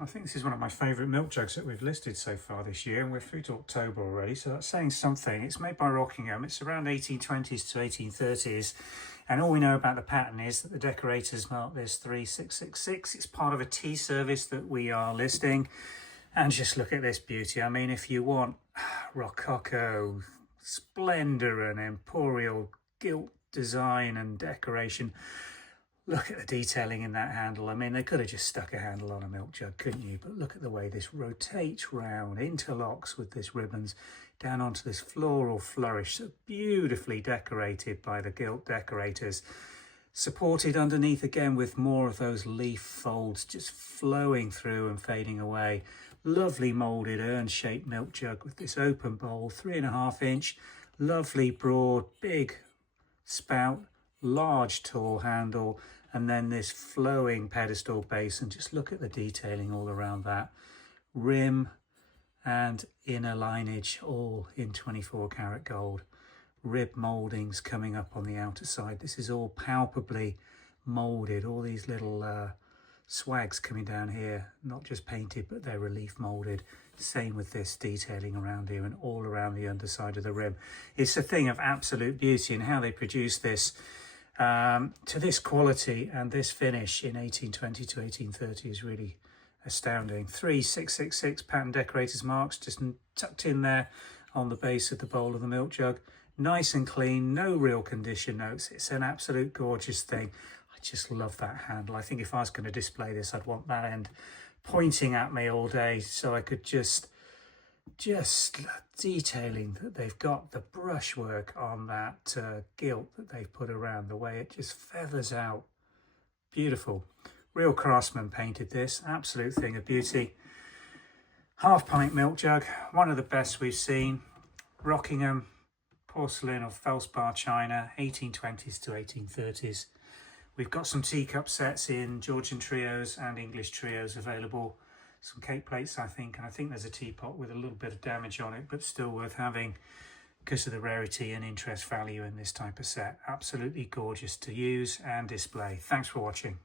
I think this is one of my favourite milk jugs that we've listed so far this year, and we're through to October already, so that's saying something. It's made by Rockingham. It's around 1820s to 1830s, and all we know about the pattern is that the decorators mark this 3666. It's part of a tea service that we are listing, and just look at this beauty. I mean, if you want Rococo, splendour and imperial gilt design and decoration, look at the detailing in that handle. I mean, they could have just stuck a handle on a milk jug, couldn't you? But look at the way this rotates round, interlocks with this ribbons down onto this floral flourish, so beautifully decorated by the gilt decorators. Supported underneath again with more of those leaf folds just flowing through and fading away. Lovely moulded urn-shaped milk jug with this open bowl, 3.5 inch, lovely broad, big spout, large tall handle, and then this flowing pedestal base, and just look at the detailing all around that. Rim and inner lineage all in 24 karat gold. Rib mouldings coming up on the outer side. This is all palpably moulded, all these little swags coming down here, not just painted but they're relief moulded. Same with this detailing around here and all around the underside of the rim. It's a thing of absolute beauty, and how they produce this to this quality and this finish in 1820 to 1830 is really astounding. 3666 pattern decorators marks just tucked in there on the base of the bowl of the milk jug. Nice and clean, no real condition notes. It's an absolute gorgeous thing. I just love that handle. I think if I was going to display this, I'd want that end pointing at me all day, so I could just detailing that they've got, the brushwork on that gilt that they've put around, the way it just feathers out. Beautiful. Real craftsman painted this. Absolute thing of beauty. Half-pint milk jug, one of the best we've seen. Rockingham, porcelain or felspar china, 1820s to 1830s. We've got some teacup sets in Georgian trios and English trios available. Some cake plates, I think, and I think there's a teapot with a little bit of damage on it, but still worth having because of the rarity and interest value in this type of set. Absolutely gorgeous to use and display. Thanks for watching.